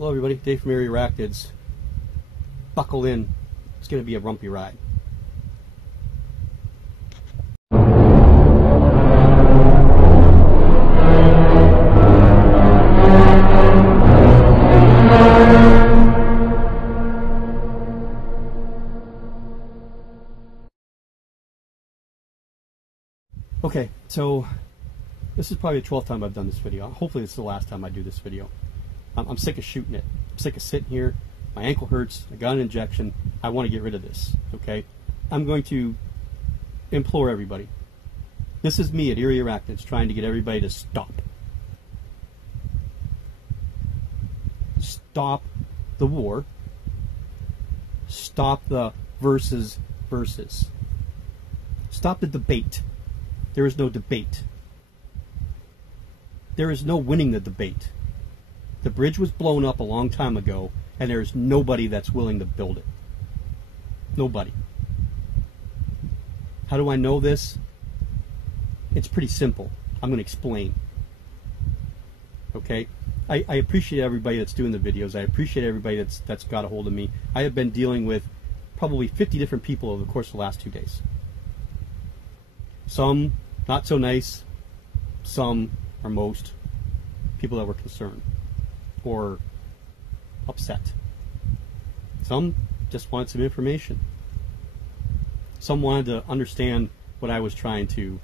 Hello everybody, Dave from Area Arachnids. Buckle in, it's going to be a rumpy ride. Okay, so this is probably the 12th time I've done this video. Hopefully this is the last time I do this video. I'm sick of shooting it. I'm sick of sitting here. My ankle hurts. I got an injection. I want to get rid of this, okay? I'm going to implore everybody. This is me at Area Arachnids trying to get everybody to stop. Stop the war. Stop the versus. Stop the debate. There is no debate. There is no winning the debate. The bridge was blown up a long time ago, and there's nobody that's willing to build it. Nobody. How do I know this? It's pretty simple. I'm going to explain. Okay? I appreciate everybody that's doing the videos. I appreciate everybody that's got a hold of me. I have been dealing with probably 50 different people over the course of the last 2 days. Some not so nice, some or most people that were concerned or upset. Some just wanted some information. Some wanted to understand what I was trying to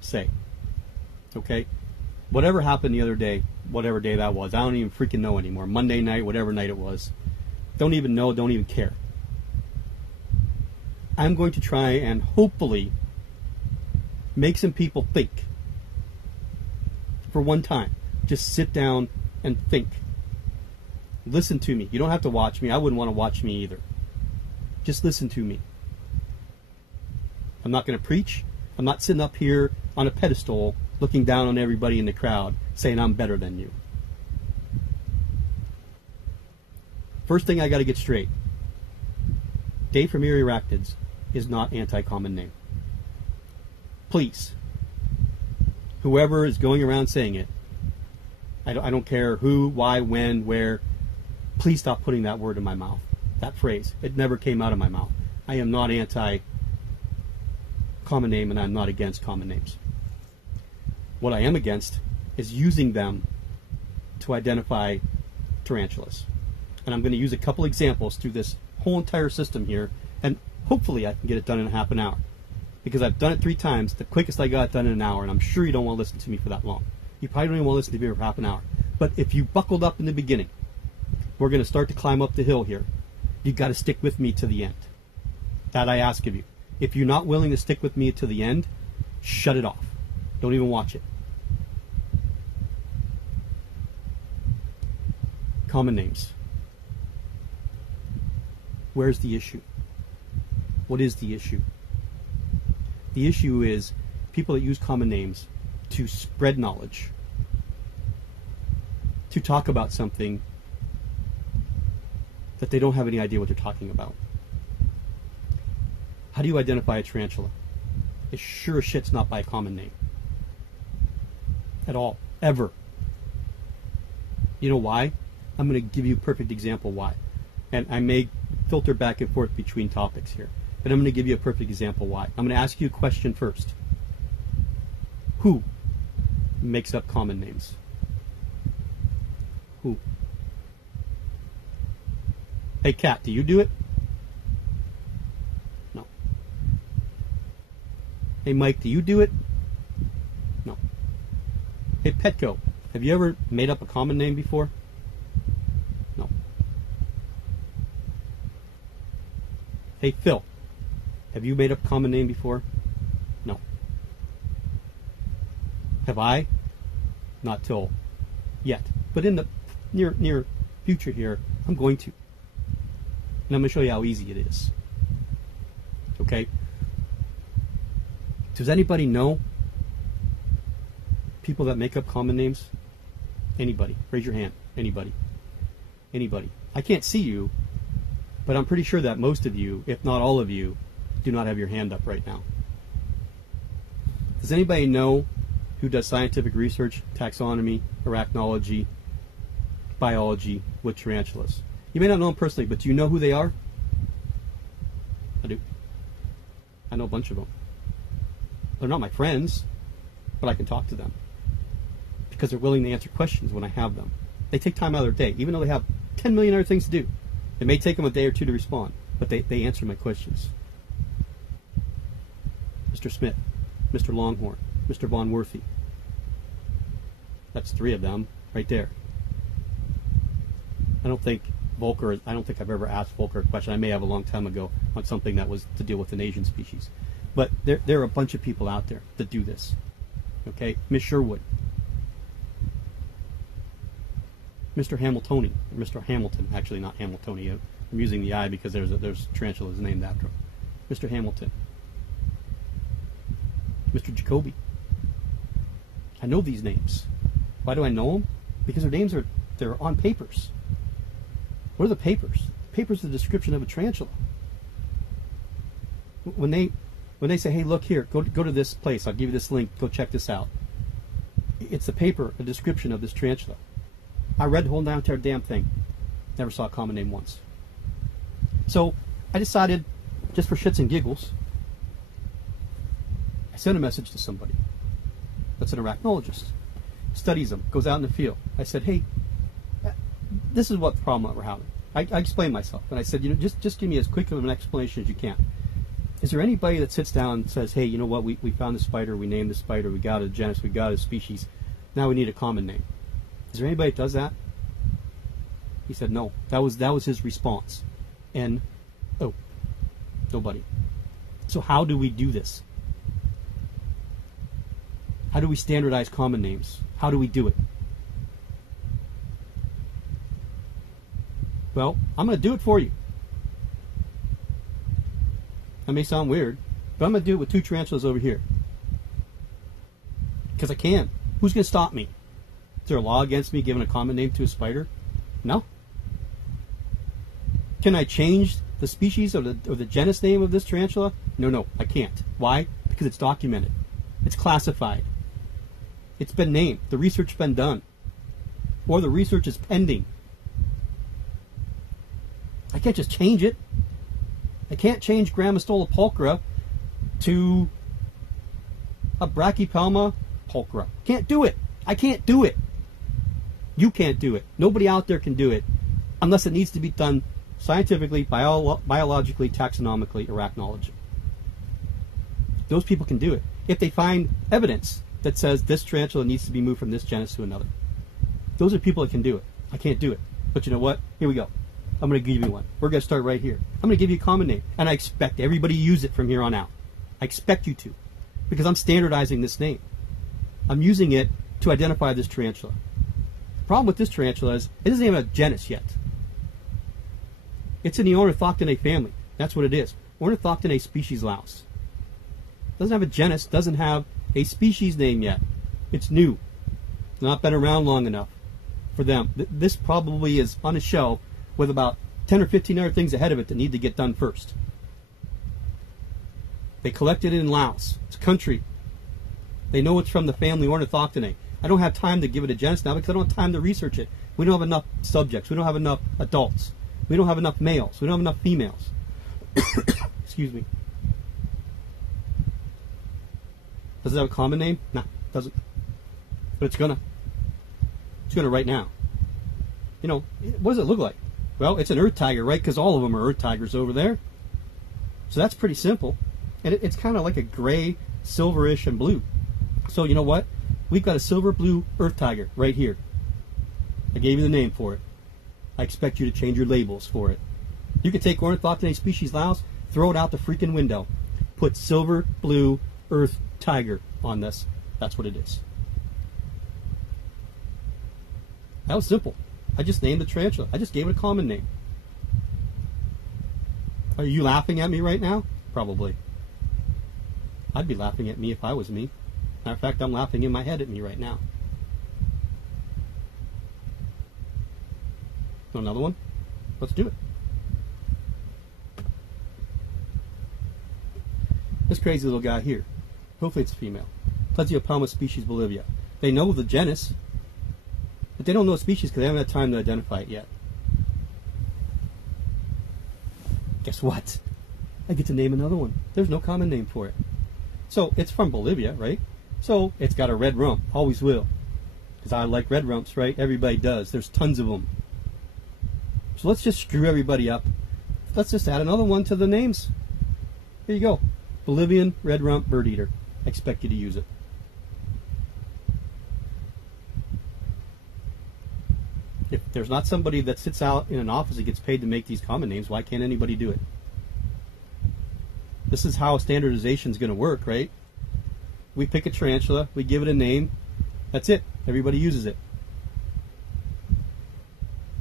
say. Okay? Whatever happened the other day, whatever day that was, I don't even freaking know anymore. Monday night, whatever night it was. Don't even know, don't even care. I'm going to try and hopefully make some people think. For one time. Just sit down and think. Listen to me. You don't have to watch me. I wouldn't want to watch me either. Just listen to me. I'm not going to preach. I'm not sitting up here on a pedestal looking down on everybody in the crowd saying I'm better than you. First thing I got to get straight. Dave from Area Arachnids is not anti-common name. Please. Whoever is going around saying it, I don't care who, why, when, where, please stop putting that word in my mouth. That phrase. It never came out of my mouth. I am not anti-common name and I'm not against common names. What I am against is using them to identify tarantulas. And I'm going to use a couple examples through this whole entire system here, and hopefully I can get it done in half an hour. Because I've done it 3 times, the quickest I got it done in an hour, and I'm sure you don't want to listen to me for that long. You probably don't even want to listen to me for half an hour. But if you buckled up in the beginning, we're going to start to climb up the hill here. You've got to stick with me to the end. That I ask of you. If you're not willing to stick with me to the end, shut it off. Don't even watch it. Common names. Where's the issue? What is the issue? The issue is people that use common names to spread knowledge, to talk about something that they don't have any idea what they're talking about. How do you identify a tarantula? It sure as shit's not by a common name. At all. Ever. You know why? I'm going to give you a perfect example why. And I may filter back and forth between topics here. But I'm going to give you a perfect example why. I'm going to ask you a question first. Who makes up common names? Who? Hey, Cat, do you do it? No. Hey, Mike, do you do it? No. Hey, Petco, have you ever made up a common name before? No. Hey, Phil, have you made up a common name before? No. Have I? Not till yet. But in the near future here, I'm going to. And I'm going to show you how easy it is. Okay? Does anybody know people that make up common names? Anybody? Raise your hand. Anybody? Anybody? I can't see you, but I'm pretty sure that most of you, if not all of you, do not have your hand up right now. Does anybody know who does scientific research, taxonomy, arachnology, biology with tarantulas. You may not know them personally, but do you know who they are? I do. I know a bunch of them. They're not my friends, but I can talk to them because they're willing to answer questions when I have them. They take time out of their day, even though they have 10 million other things to do. It may take them a day or two to respond, but they answer my questions. Mr. Smith, Mr. Longhorn, Mr. Von Worthy. That's 3 of them right there. I don't think I've ever asked Volker a question. I may have a long time ago on something that was to deal with an Asian species. But there are a bunch of people out there that do this. Okay? Miss Sherwood. Mr. Hamiltoni. Or Mr. Hamilton. Actually, not Hamiltoni. I'm using the I because there's tarantulas named after him. Mr. Hamilton. Mr. Jacoby. I know these names. Why do I know them? Because their names they're on papers. What are the papers? Papers are the description of a tarantula. When they say, hey, look here, go to this place, I'll give you this link, go check this out. It's the paper, a description of this tarantula. I read the whole entire damn thing. Never saw a common name once. So I decided, just for shits and giggles, I sent a message to somebody that's an arachnologist, studies them, goes out in the field. I said, hey, this is what the problem we're having. I explained myself, and I said, just give me as quick of an explanation as you can. Is there anybody that sits down and says, hey, you know what, we found the spider, we named the spider, we got a genus, we got a species, now we need a common name. Is there anybody that does that? He said no. That was his response. And, oh, nobody. So how do we do this? How do we standardize common names? How do we do it? Well, I'm going to do it for you. That may sound weird, but I'm going to do it with 2 tarantulas over here. Because I can. Who's going to stop me? Is there a law against me giving a common name to a spider? No. Can I change the species or the genus name of this tarantula? No, I can't. Why? Because it's documented. It's classified. It's been named. The research has been done. Or the research is pending. I can't just change it. I can't change Grammostola pulchra to a Brachypelma pulchra. Can't do it. I can't do it. You can't do it. Nobody out there can do it unless it needs to be done scientifically, biologically, taxonomically, arachnology. Those people can do it if they find evidence that says this tarantula needs to be moved from this genus to another. Those are people that can do it. I can't do it. But you know what? Here we go. I'm going to give you one. We're going to start right here. I'm going to give you a common name, and I expect everybody to use it from here on out. I expect you to, because I'm standardizing this name. I'm using it to identify this tarantula. The problem with this tarantula is it doesn't even have a genus yet. It's in the Ornithoctinae family. That's what it is. Ornithoctinae species louse. Doesn't have a genus, doesn't have a species name yet. It's new. Not been around long enough for them. This probably is on a shelf with about 10 or 15 other things ahead of it that need to get done first. They collected it in Laos. It's a country. They know it's from the family Ornithoctinae. I don't have time to give it a genus now because I don't have time to research it. We don't have enough subjects. We don't have enough adults. We don't have enough males. We don't have enough females. Excuse me. Does it have a common name? No, it doesn't. But it's gonna. It's gonna right now. You know, what does it look like? Well, it's an earth tiger, right? Because all of them are earth tigers over there. So that's pretty simple. And it's kind of like a gray, silverish, and blue. So you know what? We've got a silver blue earth tiger right here. I gave you the name for it. I expect you to change your labels for it. You can take Ornithoctinae species louse, throw it out the freaking window. Put silver blue earth tiger on this. That's what it is. That was simple. I just named the tarantula. I just gave it a common name. Are you laughing at me right now? Probably. I'd be laughing at me if I was me. Matter of fact, I'm laughing in my head at me right now. Want another one? Let's do it. This crazy little guy here. Hopefully it's a female. Plesiopelma species Bolivia. They know the genus. But they don't know a species because they haven't had time to identify it yet. Guess what? I get to name another one. There's no common name for it. So it's from Bolivia, right? So it's got a red rump. Always will. Because I like red rumps, right? Everybody does. There's tons of them. So let's just screw everybody up. Let's just add another one to the names. Here you go. Bolivian red rump bird eater. I expect you to use it. If there's not somebody that sits out in an office that gets paid to make these common names, why can't anybody do it? This is how standardization is going to work, right? We pick a tarantula, we give it a name, that's it. Everybody uses it.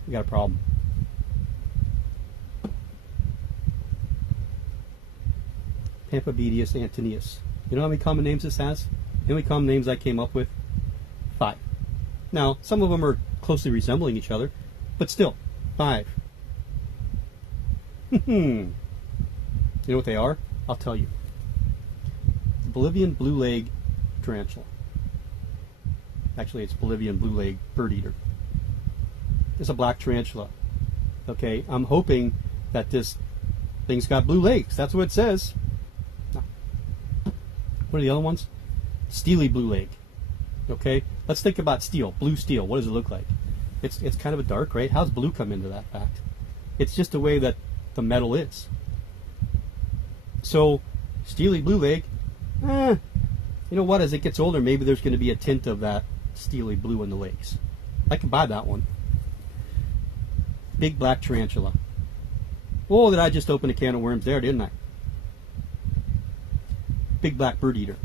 We got a problem. Pampabedius antineus. You know how many common names this has? The only common names I came up with? 5. Now, some of them are closely resembling each other, but still, 5. You know what they are? I'll tell you. The Bolivian blue leg tarantula. Actually, it's Bolivian blue leg bird eater. It's a black tarantula. Okay, I'm hoping that this thing's got blue legs. That's what it says. No. What are the other ones? Steely blue leg. Okay, let's think about steel. Blue steel. What does it look like? It's kind of a dark, right? How's blue come into that fact? It's just the way that the metal is. So, steely blue leg, you know what, as it gets older, maybe there's going to be a tint of that steely blue in the legs. I can buy that one. Big black tarantula. Oh, did I just open a can of worms there, didn't I? Big black bird eater.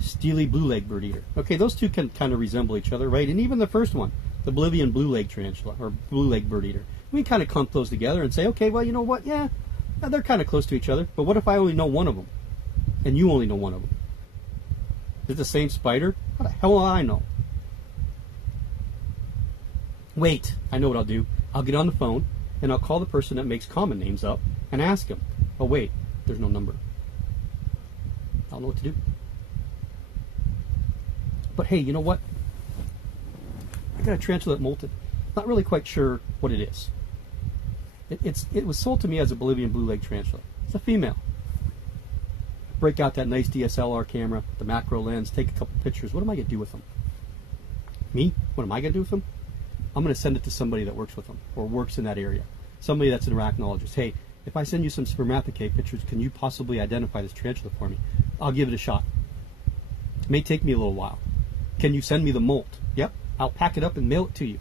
Steely blue leg bird eater. Okay, those two can kind of resemble each other, right? And even the first one, the Bolivian blue leg tarantula, or blue leg bird eater. We can kind of clump those together and say, okay, well, you know what? Yeah, they're kind of close to each other. But what if I only know one of them? And you only know one of them? Is it the same spider? How the hell will I know? Wait, I know what I'll do. I'll get on the phone, and I'll call the person that makes common names up and ask him. Oh, wait, there's no number. I'll know what to do. But hey, you know what? I got a tarantula that molted. Not really quite sure what it is. It was sold to me as a Bolivian blue leg tarantula. It's a female. Break out that nice DSLR camera, the macro lens, take a couple pictures. What am I going to do with them? Me? What am I going to do with them? I'm going to send it to somebody that works with them or works in that area. Somebody that's an arachnologist. Hey, if I send you some spermathecae pictures, can you possibly identify this tarantula for me? I'll give it a shot. It may take me a little while. Can you send me the molt? Yep. I'll pack it up and mail it to you.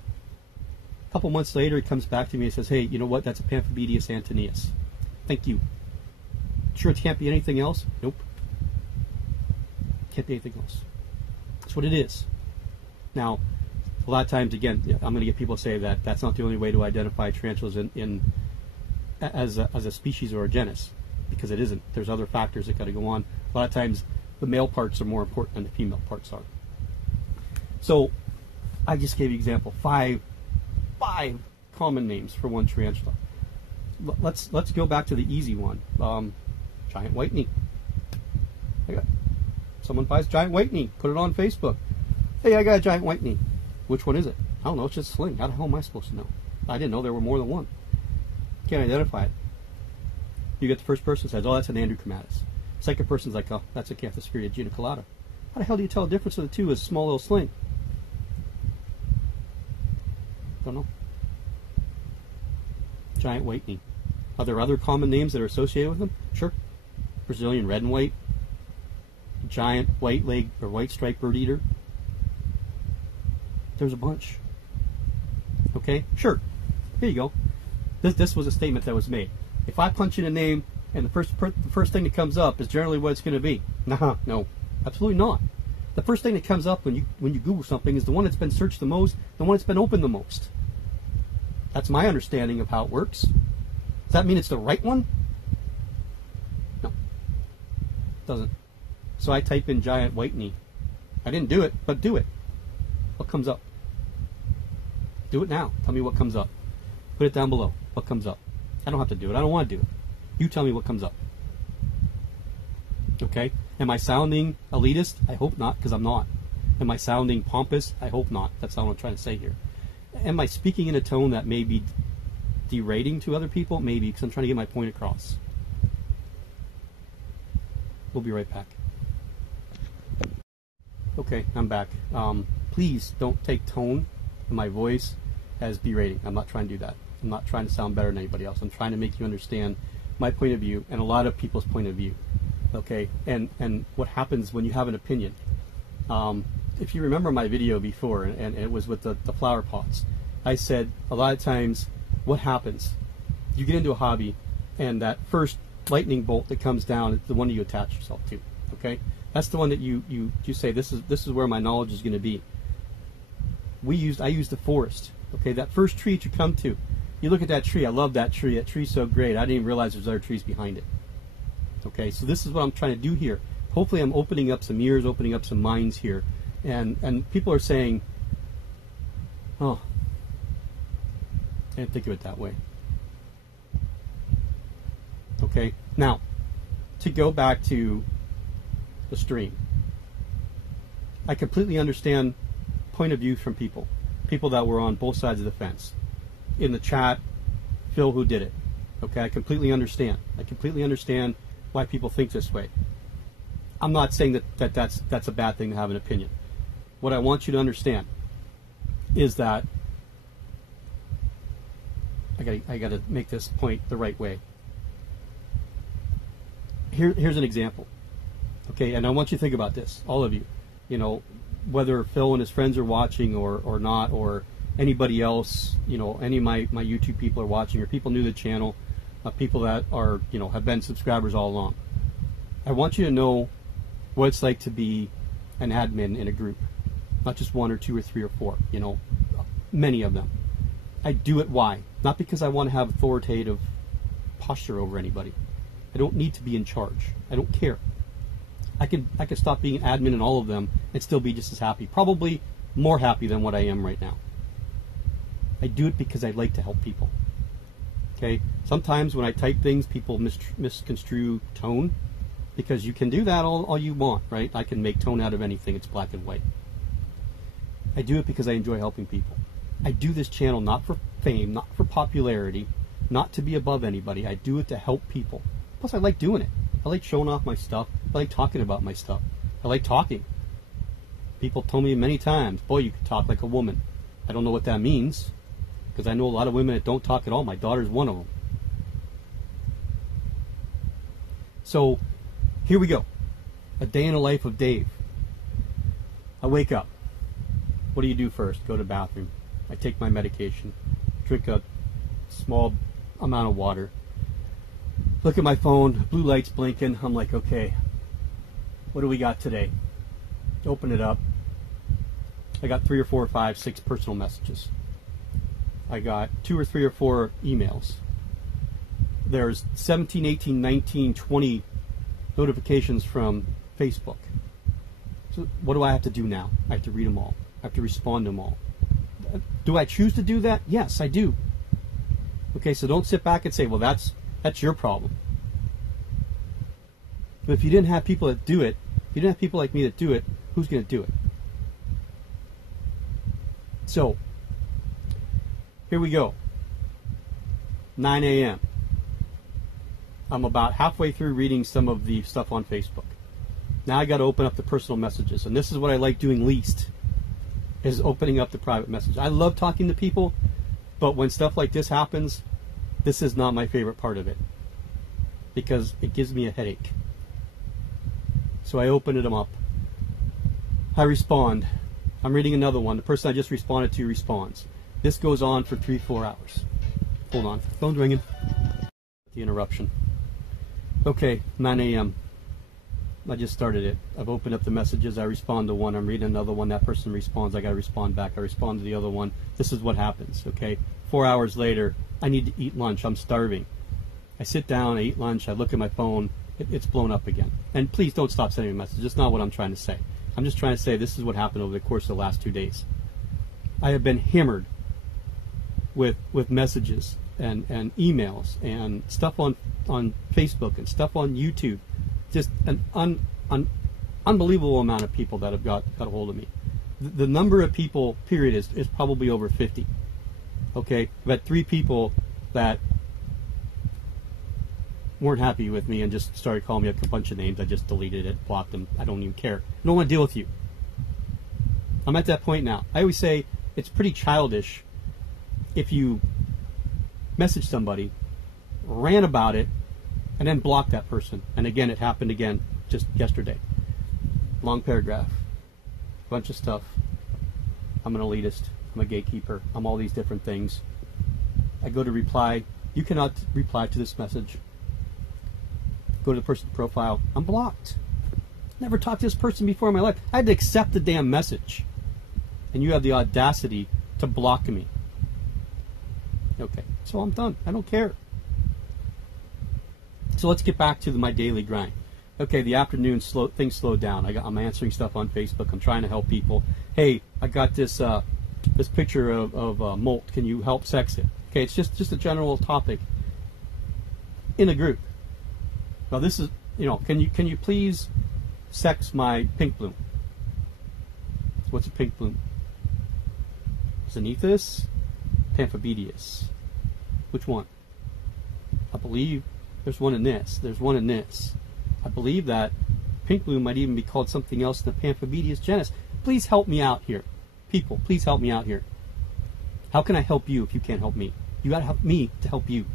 A couple months later, he comes back to me and says, hey, you know what? That's a Pampabedius antineus. Thank you. Sure it can't be anything else? Nope. Can't be anything else. That's what it is. Now, a lot of times, again, I'm going to get people to say that that's not the only way to identify tarantulas as a species or a genus, because it isn't. There's other factors that got to go on. A lot of times, the male parts are more important than the female parts are. So, I just gave you an example. 5 common names for one tarantula. Let's go back to the easy one. Giant white knee. Someone buys giant white knee. Put it on Facebook. Hey, I got a giant white knee. Which one is it? I don't know. It's just a sling. How the hell am I supposed to know? I didn't know there were more than one. Can't identify it. You get the first person says, oh, that's an androchromatus. Second person's like, oh, that's a Canthospheria geniculata. How the hell do you tell the difference of the two as a small little sling? Don't know. Giant white knee. Are there other common names that are associated with them? Sure. Brazilian red and white. Giant white leg or white striped bird eater. There's a bunch. Okay, sure. Here you go. This was a statement that was made. If I punch in a name and the first thing that comes up is generally what it's going to be. No, absolutely not. The first thing that comes up when you Google something is the one that's been searched the most, the one that's been opened the most. That's my understanding of how it works. Does that mean it's the right one? No, it doesn't. So I type in giant white knee. I didn't do it, but do it. What comes up? Do it now. Tell me what comes up. Put it down below. What comes up? I don't have to do it. I don't want to do it. You tell me what comes up. Okay? Am I sounding elitist? I hope not, because I'm not. Am I sounding pompous? I hope not. That's not what I'm trying to say here. Am I speaking in a tone that may be derating to other people? Maybe, because I'm trying to get my point across. We'll be right back. Okay, I'm back. Please don't take tone in my voice as berating. I'm not trying to do that. I'm not trying to sound better than anybody else. I'm trying to make you understand my point of view and a lot of people's point of view. Okay, and what happens when you have an opinion. If you remember my video before, and it was with the flower pots, I said a lot of times what happens, you get into a hobby and that first lightning bolt that comes down is the one you attach yourself to. Okay, that's the one that you say, this is where my knowledge is going to be. I used the forest. Okay, that first tree that you come to, you look at that tree. I love that tree. That tree's so great. I didn't even realize there's other trees behind it. Okay, so this is what I'm trying to do here. Hopefully I'm opening up some ears, opening up some minds here. And people are saying, oh, I didn't think of it that way. Okay, now, to go back to the stream, I completely understand point of view from people that were on both sides of the fence. In the chat, Phil, who did it. Okay, I completely understand. I completely understand why people think this way. I'm not saying that's a bad thing to have an opinion. What I want you to understand is that I got to make this point the right way. Here's an example. Okay, and I want you to think about this, all of you. You know, whether Phil and his friends are watching or not, or anybody else, you know, any of my YouTube people are watching, or people new to the channel, people that are, you know, have been subscribers all along. I want you to know what it's like to be an admin in a group. Not just one or two or three or four, you know, many of them. I do it why? Not because I want to have authoritative posture over anybody. I don't need to be in charge. I don't care. I could stop being an admin in all of them and still be just as happy. Probably more happy than what I am right now. I do it because I like to help people. Okay? Sometimes when I type things, people misconstrue tone, because you can do that all you want, right? I can make tone out of anything. It's black and white. I do it because I enjoy helping people. I do this channel not for fame, not for popularity, not to be above anybody. I do it to help people. Plus, I like doing it. I like showing off my stuff. I like talking about my stuff. I like talking. People told me many times, boy, you can talk like a woman. I don't know what that means, because I know a lot of women that don't talk at all. My daughter's one of them. So, here we go. A day in the life of Dave. I wake up. What do you do first? Go to the bathroom. I take my medication. Drink a small amount of water. Look at my phone. Blue light's blinking. I'm like, okay, what do we got today? Open it up. I got 3 or 4 or 5, 6 personal messages. I got 2 or 3 or 4 emails. There's 17, 18, 19, 20 notifications from Facebook. So what do I have to do now? I have to read them all. I have to respond to them all. Do I choose to do that? Yes, I do. Okay, so don't sit back and say, well, that's your problem. But if you didn't have people that do it, if you didn't have people like me that do it, who's going to do it? So, here we go. 9 a.m. I'm about halfway through reading some of the stuff on Facebook. Now I got to open up the personal messages, and this is what I like doing least, is opening up the private message. I love talking to people, but when stuff like this happens, this is not my favorite part of it, because it gives me a headache. So I open them up. I respond. I'm reading another one. The person I just responded to responds. This goes on for 3-4 hours. Hold on. Phone's ringing. The interruption. Okay, 9 a.m. I just started it. I've opened up the messages. I respond to one. I'm reading another one. That person responds. I got to respond back. I respond to the other one. This is what happens, okay? 4 hours later, I need to eat lunch. I'm starving. I sit down, I eat lunch, I look at my phone. It's blown up again. And please don't stop sending me messages. That's not what I'm trying to say. I'm just trying to say this is what happened over the course of the last 2 days. I have been hammered with messages and emails and stuff on Facebook and stuff on YouTube. Just an unbelievable amount of people that have got a hold of me. the number of people, period, is probably over 50. Okay, I've had 3 people that weren't happy with me and just started calling me a bunch of names. I just deleted it, blocked them. I don't even care. I don't want to deal with you. I'm at that point now. I always say it's pretty childish if you message somebody, rant about it, and then block that person. And again, it happened again just yesterday. Long paragraph, bunch of stuff. I'm an elitist. I'm a gatekeeper. I'm all these different things. I go to reply. You cannot reply to this message. Go to the person's profile. I'm blocked. Never talked to this person before in my life. I had to accept the damn message. And you have the audacity to block me. Okay, so I'm done. I don't care. So let's get back to my daily grind. Okay, the afternoon things slowed down. I'm answering stuff on Facebook. I'm trying to help people. Hey, I got this this picture of molt. Can you help sex it? Okay, it's just a general topic in a group. Now this is, can you please sex my pink bloom? What's a pink bloom? Zenithus, Pamphibedius. Which one? I believe there's one in this. There's one in this. I believe that pink bloom might even be called something else in the Pamphibedius genus. Please help me out here. People, please help me out here. How can I help you if you can't help me? You got to help me to help you.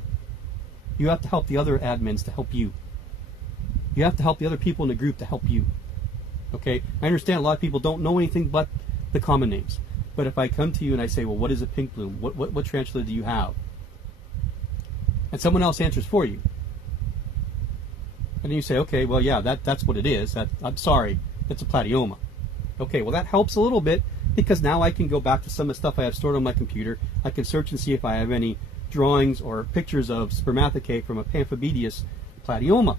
You have to help the other admins to help you. You have to help the other people in the group to help you. Okay? I understand a lot of people don't know anything but the common names. But if I come to you and I say, well, what is a pink bloom? What tarantula do you have? And someone else answers for you. And then you say, okay, well, yeah, that's what it is. I'm sorry, it's a platyoma. Okay, well, that helps a little bit because now I can go back to some of the stuff I have stored on my computer. I can search and see if I have any drawings or pictures of spermathecae from a Pamphibedius platyoma.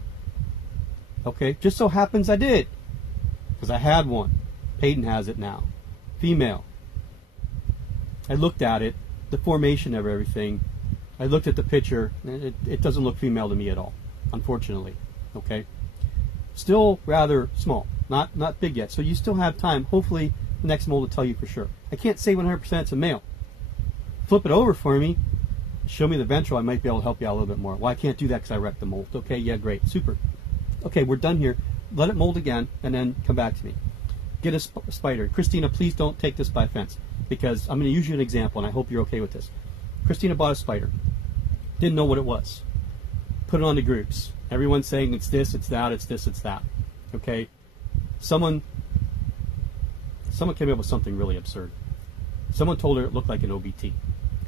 Okay, just so happens I did, because I had one. Peyton has it now. Female. I looked at it, the formation of everything. I looked at the picture, and it doesn't look female to me at all, unfortunately. Okay, still rather small, not big yet. So you still have time. Hopefully, the next mold will tell you for sure. I can't say 100% it's a male. Flip it over for me. Show me the ventral. I might be able to help you out a little bit more. Well, I can't do that because I wrecked the mold. Okay, yeah, great, super. Okay, we're done here. Let it mold again, and then come back to me. Get a spider. Christina, please don't take this by offense, because I'm going to use you an example, and I hope you're okay with this. Christina bought a spider. Didn't know what it was. Put it on the groups. Everyone's saying it's this, it's that, it's this, it's that. Okay? Someone came up with something really absurd. Someone told her it looked like an OBT.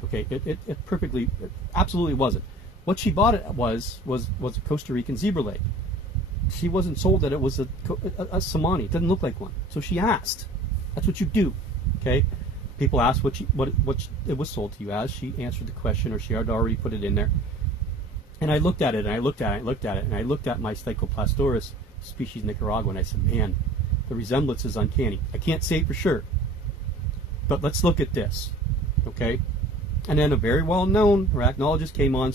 Okay? It absolutely wasn't. What she bought it was a Costa Rican zebra leg. She wasn't sold that it was a Samani. It didn't look like one. So she asked. That's what you do. Okay? People asked what it was sold to you as. She answered the question, or she had already put it in there. And I looked at it, and I looked at it, and I looked at it, and I looked at my Stichoplastoris species Nicaragua, and I said, man, the resemblance is uncanny. I can't say for sure, but let's look at this. Okay? And then a very well-known arachnologist came on,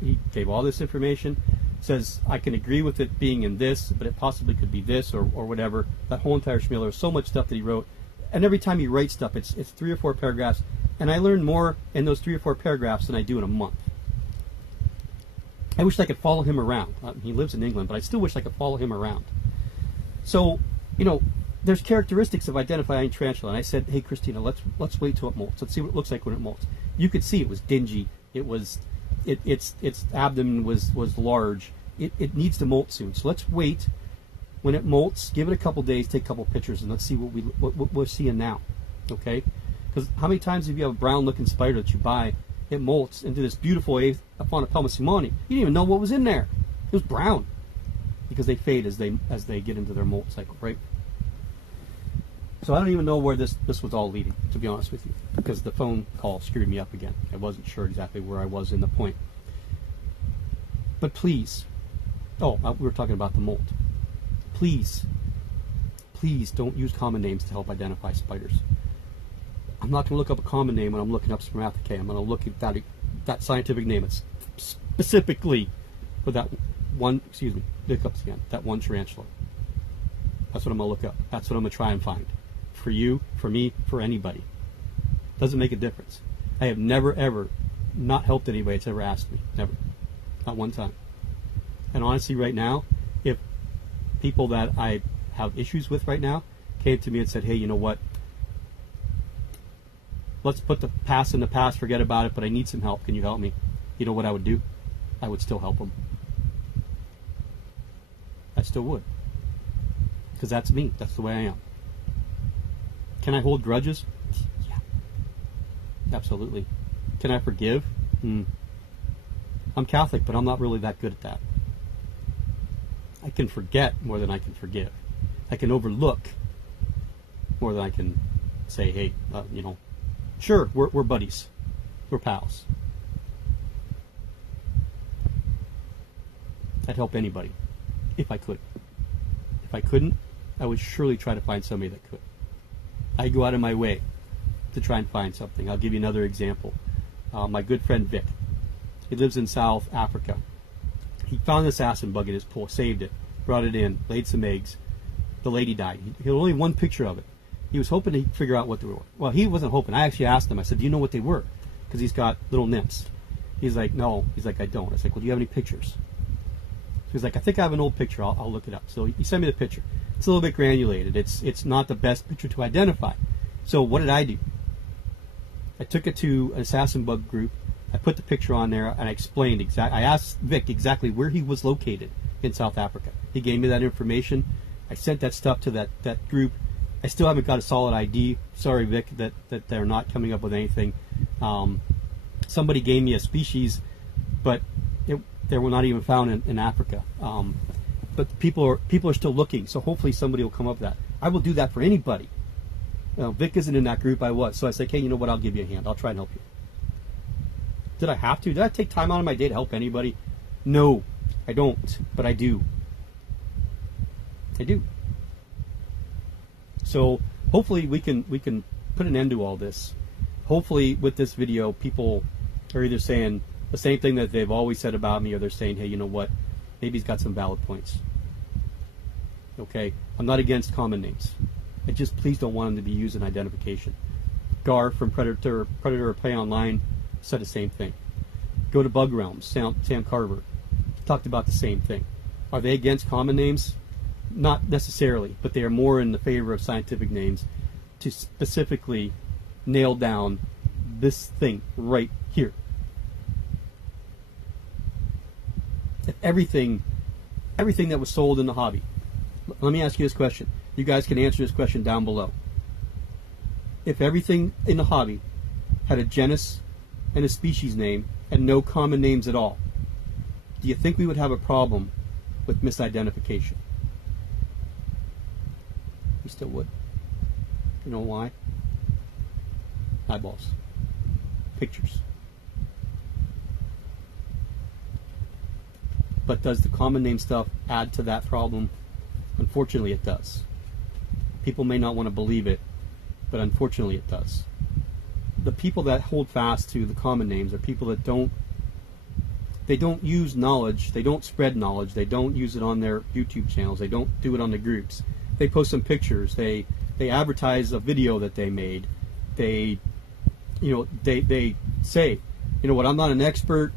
he gave all this information, says, I can agree with it being in this, but it possibly could be this, or whatever. That whole entire schmeal, there's so much stuff that he wrote. And every time he writes stuff, it's 3 or 4 paragraphs, and I learn more in those 3 or 4 paragraphs than I do in a month. I wish I could follow him around. He lives in England, but I still wish I could follow him around. So, there's characteristics of identifying tarantula, and I said, hey, Christina, let's wait till it molts. Let's see what it looks like when it molts. You could see it was dingy. Its abdomen was large. It needs to molt soon. So let's wait. When it molts, give it a couple days, take a couple pictures, and let's see what we're seeing now. Okay? Because how many times have you have a brown-looking spider that you buy, it molts into this beautiful Aphonopelma simoni? You didn't even know what was in there. It was brown, because they fade as they get into their molt cycle, right? So I don't even know where this was all leading, to be honest with you, because the phone call screwed me up again. I wasn't sure exactly where I was in the point. But please, we were talking about the molt. Please don't use common names to help identify spiders. I'm not going to look up a common name when I'm looking up spermathecae. I'm going to look at that scientific name. It's specifically for that one, that one tarantula. That's what I'm going to look up. That's what I'm going to try and find. for you, for me, for anybody. Doesn't make a difference. I have never, ever not helped anybody that's ever asked me. Never. Not one time. And honestly, right now, if people that I have issues with right now came to me and said, hey, you know what? Let's put the past in the past, forget about it, but I need some help. Can you help me? You know what I would do? I would still help them. I still would. Because that's me. That's the way I am. Can I hold grudges? Yeah. Absolutely. Can I forgive? I'm Catholic, but I'm not really that good at that. I can forget more than I can forgive. I can overlook more than I can say, hey, you know, sure, we're buddies. We're pals. I'd help anybody if I could. If I couldn't, I would surely try to find somebody that could. I'd go out of my way to try and find something. I'll give you another example. My good friend Vic. He lives in South Africa. He found this acid bug in his pool, saved it, brought it in, laid some eggs. The lady died. He had only one picture of it. He was hoping to figure out what they were. Well, he wasn't hoping. I actually asked him. I said, do you know what they were? Because he's got little nymphs. He's like, no. He's like, I don't. I was like, well, do you have any pictures? He's like, I think I have an old picture. I'll look it up. So he sent me the picture. It's a little bit granulated. It's not the best picture to identify. So what did I do? I took it to an assassin bug group. I put the picture on there, and I explained I asked Vic exactly where he was located in South Africa. He gave me that information. I sent that stuff to that group. I still haven't got a solid ID. Sorry, Vic, that they're not coming up with anything. Somebody gave me a species, but they were not even found in Africa. But people are still looking, so hopefully somebody will come up with that. I will do that for anybody. Vic isn't in that group. I was. So I said, hey, you know what? I'll give you a hand. I'll try and help you. Did I have to? Did I take time out of my day to help anybody? No, I don't, but I do. I do. So hopefully we can put an end to all this. Hopefully with this video, people are either saying the same thing that they've always said about me, or they're saying, hey, you know what? Maybe he's got some valid points. Okay, I'm not against common names. I just please don't want them to be used in identification. Gar from Predator or Prey Online said the same thing. Go to Bug Realms, Sam Carver talked about the same thing. Are they against common names? Not necessarily, but they are more in the favor of scientific names to specifically nail down this thing right here. If everything that was sold in the hobby, let me ask you this question. You guys can answer this question down below. If everything in the hobby had a genus and a species name and no common names at all, do you think we would have a problem with misidentification? We still would. You know why? Eyeballs. Pictures. But does the common name stuff add to that problem? Unfortunately, it does. People may not want to believe it, but unfortunately it does. The people that hold fast to the common names are people that don't use knowledge, they don't spread knowledge, they don't use it on their YouTube channels, they don't do it on the groups. They post some pictures, they advertise a video that they made, they say, you know what, I'm not an expert,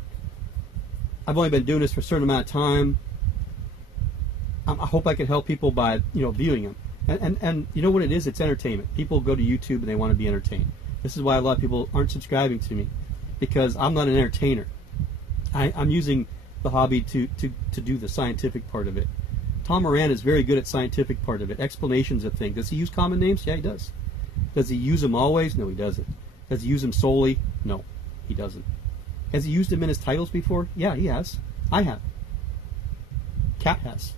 I've only been doing this for a certain amount of time, I hope I can help people by viewing them. And you know what it is? It's entertainment. People go to YouTube and they want to be entertained. This is why a lot of people aren't subscribing to me, because I'm not an entertainer. I'm using the hobby to do the scientific part of it. Tom Moran is very good at scientific part of it, explanations of things. Does he use common names? Yeah, he does. Does he use them always? No, he doesn't. Does he use them solely? No, he doesn't. Has he used them in his titles before? Yeah, he has. I have. Cat has.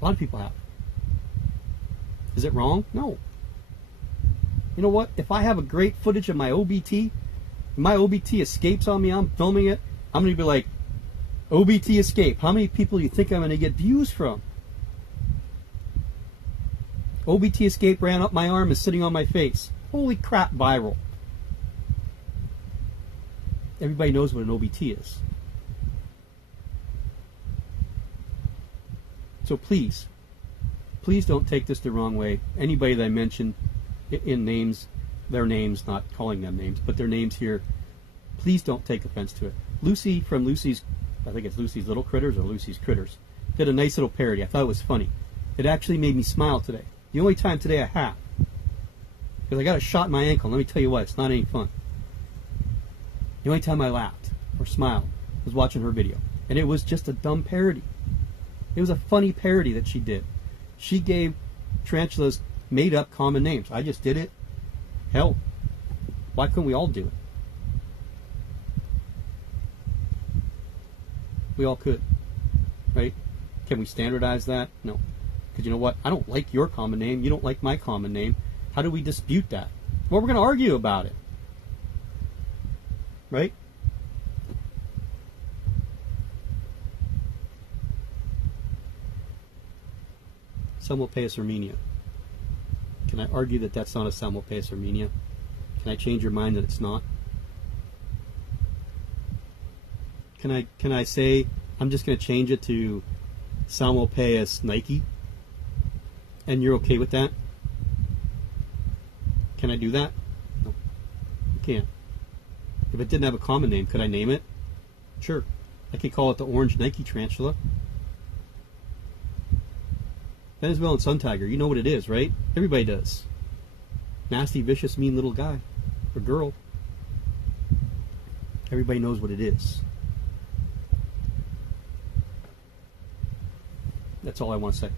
A lot of people have. Is it wrong? No. You know what? If I have a great footage of my OBT, my OBT escapes on me, I'm filming it, I'm going to be like, OBT escape. How many people do you think I'm going to get views from? OBT escape ran up my arm, is sitting on my face. Holy crap, viral. Everybody knows what an OBT is. So please, please don't take this the wrong way. Anybody that I mention in names, their names, not calling them names, but their names here, please don't take offense to it. Lucy from Lucy's, I think it's Lucy's Little Critters or Lucy's Critters, did a nice little parody. I thought it was funny. It actually made me smile today. The only time today I have. Because I got a shot in my ankle. Let me tell you what, it's not any fun. The only time I laughed or smiled was watching her video. And it was just a dumb parody. It was a funny parody that she did. She gave tarantulas made up common names. I just did it. Hell, why couldn't we all do it? We all could, right? Can we standardize that? No. Because you know what? I don't like your common name. You don't like my common name. How do we dispute that? Well, we're going to argue about it. Right? Simulpaeus Armenia. Can I argue that that's not a Simulpaeus Armenia? Can I change your mind that it's not? Can I say I'm just going to change it to Simulpaeus Nike? And you're okay with that? Can I do that? No. You can't. If it didn't have a common name, could I name it? Sure. I could call it the Orange Nike Tarantula. Venezuelan Sun Tiger, you know what it is, right? Everybody does. Nasty, vicious, mean little guy. Or girl. Everybody knows what it is. That's all I want to say.